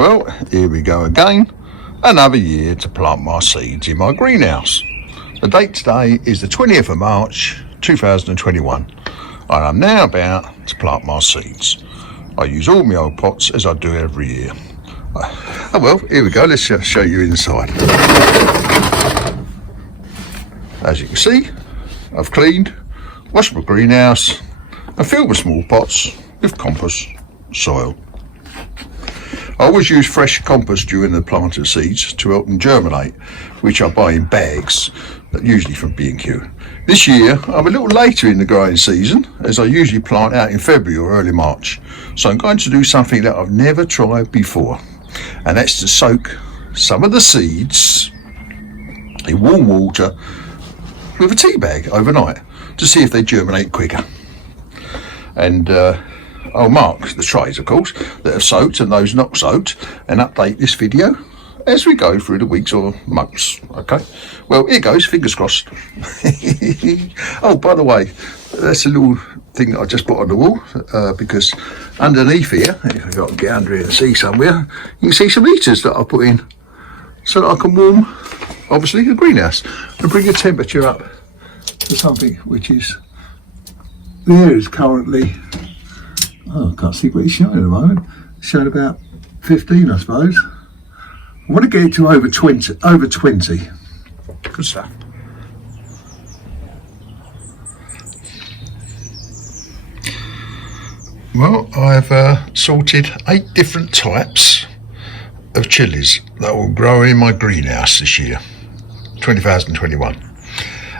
Well, here we go again. Another year to plant my seeds in my greenhouse. The date today is the 20th of March 2021 and I'm now about to plant my seeds. I use all my old pots as I do every year. Oh well, here we go, let's show you inside. As you can see, I've cleaned, washed my greenhouse and filled my small pots with compost soil. I always use fresh compost during the planting seeds to help them germinate, which I buy in bags, usually from B&Q. This year I'm a little later in the growing season, as I usually plant out in February or early March. So I'm going to do something that I've never tried before, and that's to soak some of the seeds in warm water with a tea bag overnight to see if they germinate quicker. And I'll mark the trays, of course, that are soaked and those not soaked, and update this video as we go through the weeks or months. Okay, well, here goes, fingers crossed. Oh, by the way, that's a little thing that I just put on the wall, because underneath here, if I can get under here and see somewhere, you can see some heaters that I put in so that I can warm, obviously, the greenhouse and bring the temperature up to something which is, there is currently, I can't see what it's showing at the moment. It's showing about 15, I suppose. I want to get it to over 20. Good stuff. Well, I've sorted 8 different types of chilies that will grow in my greenhouse this year, 2021.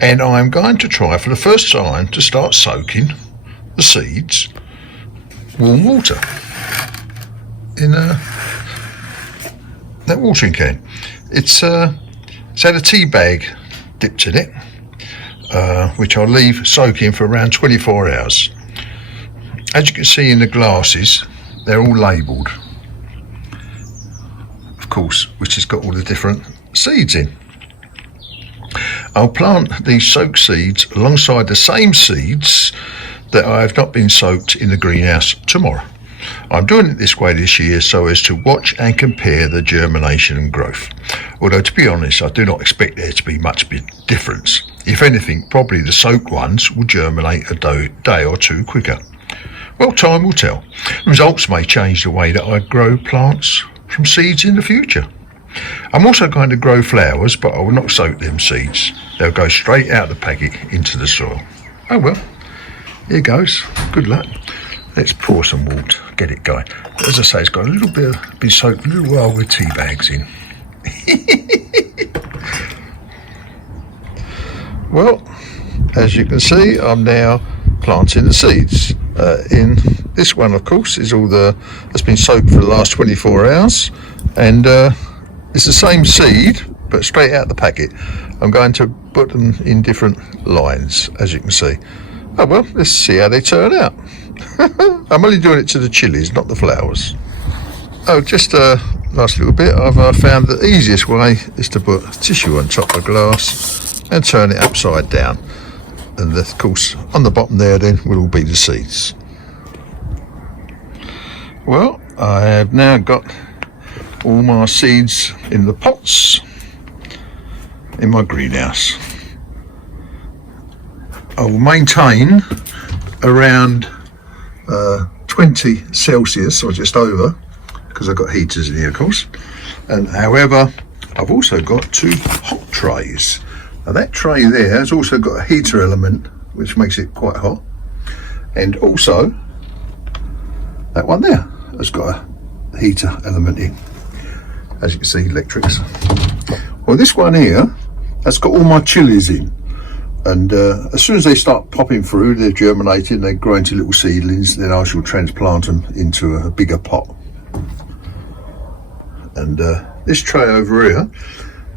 And I'm going to try for the first time to start soaking the seeds warm water in that watering can. It's had a tea bag dipped in it, which I'll leave soaking for around 24 hours. As you can see in the glasses, they're all labelled, of course, which has got all the different seeds in. I'll plant these soaked seeds alongside the same seeds that I have not been soaked in the greenhouse tomorrow. I'm doing it this way this year so as to watch and compare the germination and growth. Although, to be honest, I do not expect there to be much difference. If anything, probably the soaked ones will germinate a day or two quicker. Well, time will tell. Results may change the way that I grow plants from seeds in the future. I'm also going to grow flowers, but I will not soak them seeds. They'll go straight out of the packet into the soil. Oh well. Here goes, good luck. Let's pour some water, get it going. As I say, it's got a little bit been soaked a little while with tea bags in. Well, as you can see, I'm now planting the seeds. In this one, of course, is all that's been soaked for the last 24 hours, and it's the same seed, but straight out the packet. I'm going to put them in different lines, as you can see. Oh well, let's see how they turn out. I'm only doing it to the chilies, not the flowers. Oh, just a last little bit. I've found the easiest way is to put tissue on top of glass and turn it upside down. And of course, on the bottom there then will all be the seeds. Well, I have now got all my seeds in the pots in my greenhouse. I will maintain around 20 Celsius or just over, because I've got heaters in here, of course. And however, I've also got 2 hot trays. Now that tray there has also got a heater element, which makes it quite hot. And also, that one there has got a heater element in. As you can see, electrics. Well, this one here has got all my chilies in. And as soon as they start popping through, they're germinating, they grow into little seedlings, then I shall transplant them into a bigger pot. And this tray over here,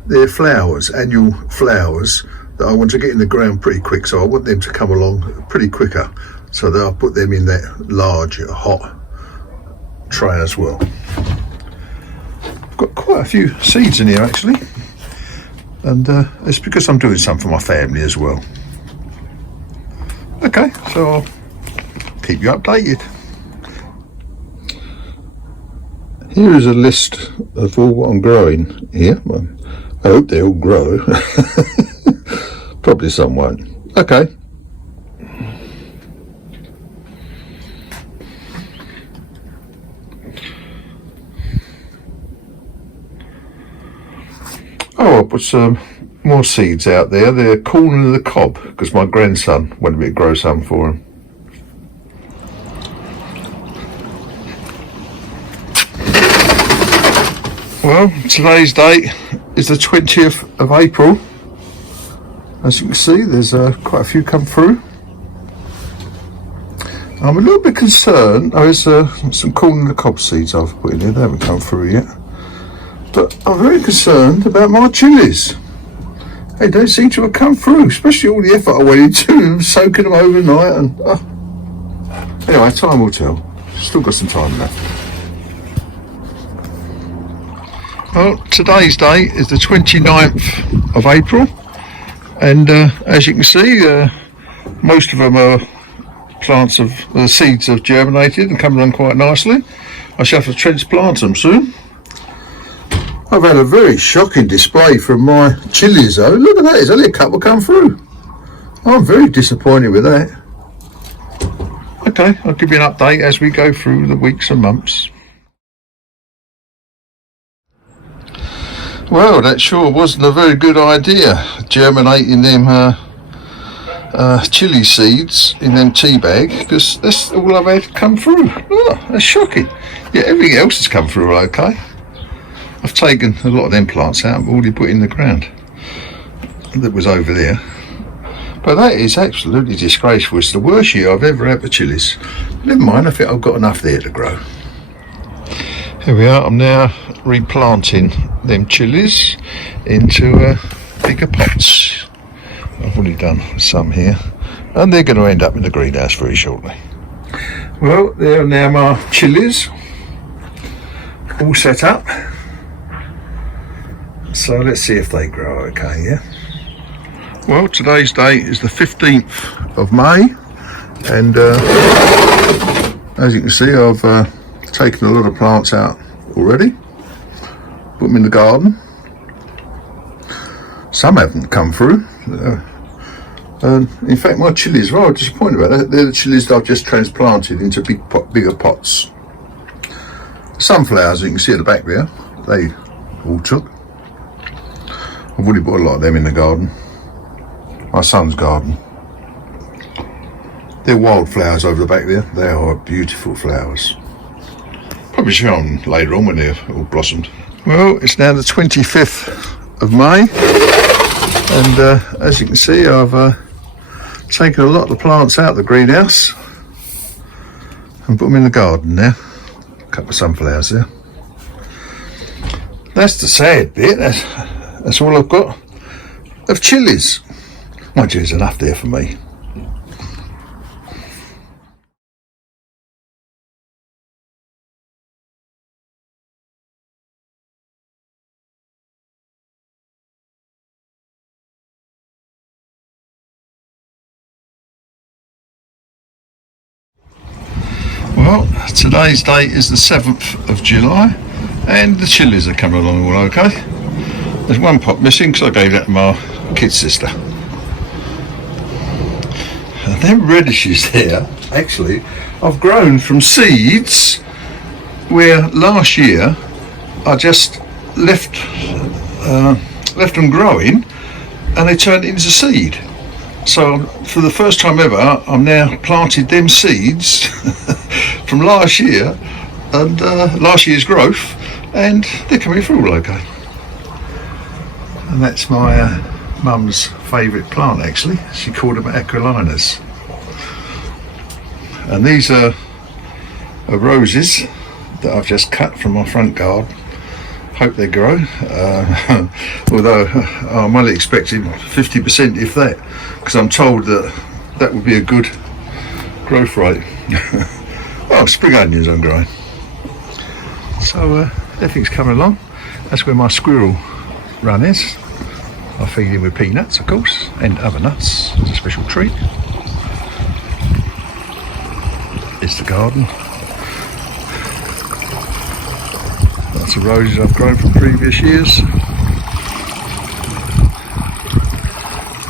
they're flowers, annual flowers that I want to get in the ground pretty quick, so I want them to come along pretty quicker, so that I'll put them in that large hot tray as well. I've got quite a few seeds in here actually. And it's because I'm doing some for my family as well. Okay, so I'll keep you updated. Here is a list of all what I'm growing here. Well, I hope they all grow. Probably some won't. Okay. Oh, I put some more seeds out there. They're corn and the cob because my grandson wanted me to grow some for him. Well, today's date is the 20th of April. As you can see, there's quite a few come through. I'm a little bit concerned. There's some corn and the cob seeds I've put in there. They haven't come through yet. But I'm very concerned about my chillies. They don't seem to have come through, especially all the effort I went into them, soaking them overnight. And anyway, time will tell. Still got some time left. Well, today's date is the 29th of April, and as you can see, most of them are plants of seeds have germinated and come along quite nicely. I shall have to transplant them soon. I've had a very shocking display from my chillies though. Look at that, there's only a couple come through. I'm very disappointed with that. Okay, I'll give you an update as we go through the weeks and months. Well, that sure wasn't a very good idea, germinating them chilli seeds in them tea bag, because that's all I've had come through. Oh, that's shocking. Yeah, everything else has come through okay. I've taken a lot of them plants out and already put in the ground that was over there. But that is absolutely disgraceful. It's the worst year I've ever had for chillies. Never mind, I think I've got enough there to grow. Here we are, I'm now replanting them chillies into bigger pots. I've already done some here, and they're going to end up in the greenhouse very shortly. Well, there are now my chillies all set up. So let's see if they grow okay, yeah? Well, today's date is the 15th of May, and as you can see, I've taken a lot of plants out already, put them in the garden. Some haven't come through. In fact, my chillies, well, I'm disappointed about that. They're the chillies that I've just transplanted into bigger pots. Sunflowers, you can see at the back there, they all took. I've already put a lot of them in the garden. My son's garden. They're wildflowers over the back there. They are beautiful flowers. Probably show them later on when they're all blossomed. Well, it's now the 25th of May, and as you can see, I've taken a lot of the plants out of the greenhouse and put them in the garden now. A couple of sunflowers there. That's the sad bit. That's all I've got of chillies. Mind you, there's enough there for me. Well, today's date is the 7th of July, and the chillies are coming along all okay. There's one pot missing because I gave that to my kid sister. And them radishes there, actually, I've grown from seeds where last year I just left them growing and they turned into seed. So for the first time ever, I'm now planted them seeds from last year and last year's growth, and they're coming through all okay. And that's my mum's favourite plant actually. She called them aquilinas. And these are roses that I've just cut from my front garden. Hope they grow. Although I'm only expecting 50% if that, because I'm told that would be a good growth rate. Oh, spring onions I'm growing. So everything's coming along. That's where my squirrel run is. I feed him with peanuts, of course, and other nuts. It's a special treat. It's the garden. Lots of roses I've grown from previous years.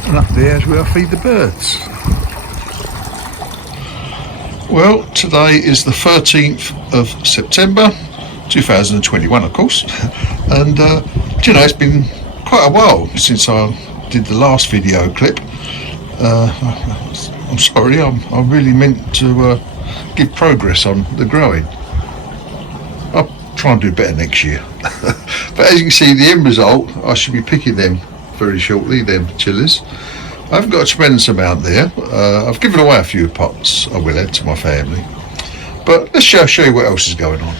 And up there is where I feed the birds. Well, today is the 13th of September 2021, of course, and you know, it's been quite a while since I did the last video clip. I'm sorry, I really meant to give progress on the growing. I'll try and do better next year. But as you can see, the end result, I should be picking them very shortly, them Chillies. I haven't got a tremendous amount there. I've given away a few pots, I will add, to my family. But let's show you what else is going on.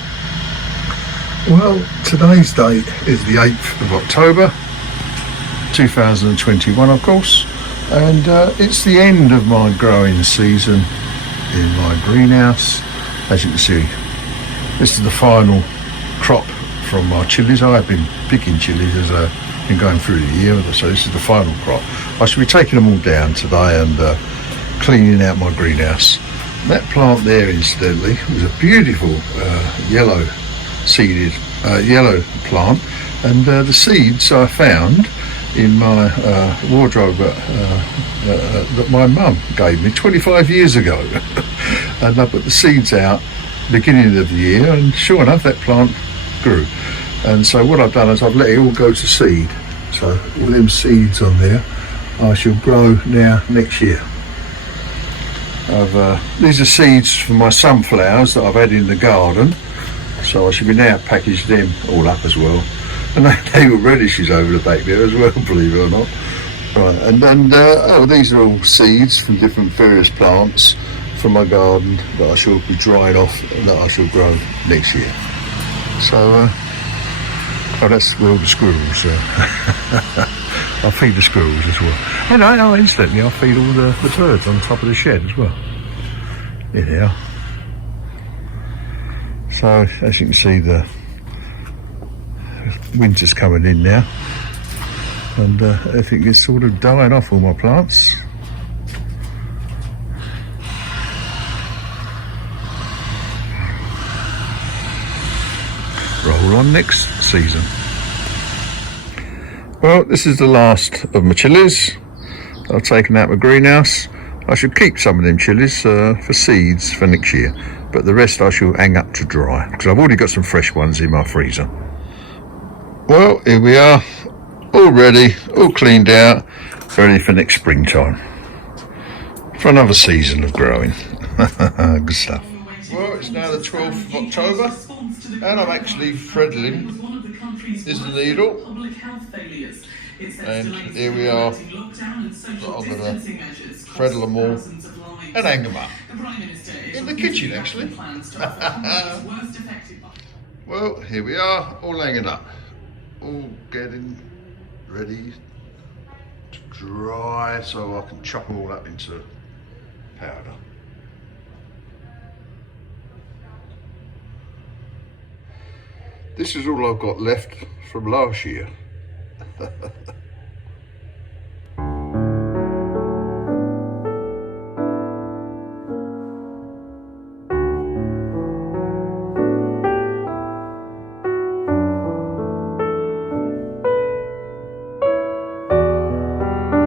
Well, today's date is the 8th of October 2021, of course, and it's the end of my growing season in my greenhouse. As you can see, this is the final crop from my chillies. I have been picking chillies as I've been going through the year, so this is the final crop. I shall be taking them all down today and cleaning out my greenhouse. That plant there, incidentally, was a beautiful yellow seeded yellow plant, and the seeds I found in my wardrobe that my mum gave me 25 years ago. And I put the seeds out beginning of the year, and sure enough that plant grew. And so what I've done is I've let it all go to seed, so all them seeds on there I shall grow now next year. These are seeds for my sunflowers that I've had in the garden, so I should be now package them all up as well. And they were radishes over the back there as well, believe it or not. Right, and then these are all seeds from different various plants from my garden that I shall be drying off and that I shall grow next year. So, oh, that's where all the squirrels. I feed the squirrels as well. And incidentally, I feed all the birds on top of the shed as well. Here they are. So, as you can see, the winter's coming in now, and I think it's sort of dying off all my plants. Roll on next season. Well, this is the last of my chillies I've taken out my greenhouse. I should keep some of them chillies for seeds for next year, but the rest I shall hang up to dry, because I've already got some fresh ones in my freezer. Well, here we are, all ready, all cleaned out, ready for next springtime, for another season of growing. Good stuff. Well, it's now the 12th of October, and I'm actually threadling is the needle, and here we are. I'm going to threadle them all and hang them up in the kitchen, actually. Well, here we are, all hanging up, all getting ready to dry so I can chop them all up into powder. This is all I've got left from last year.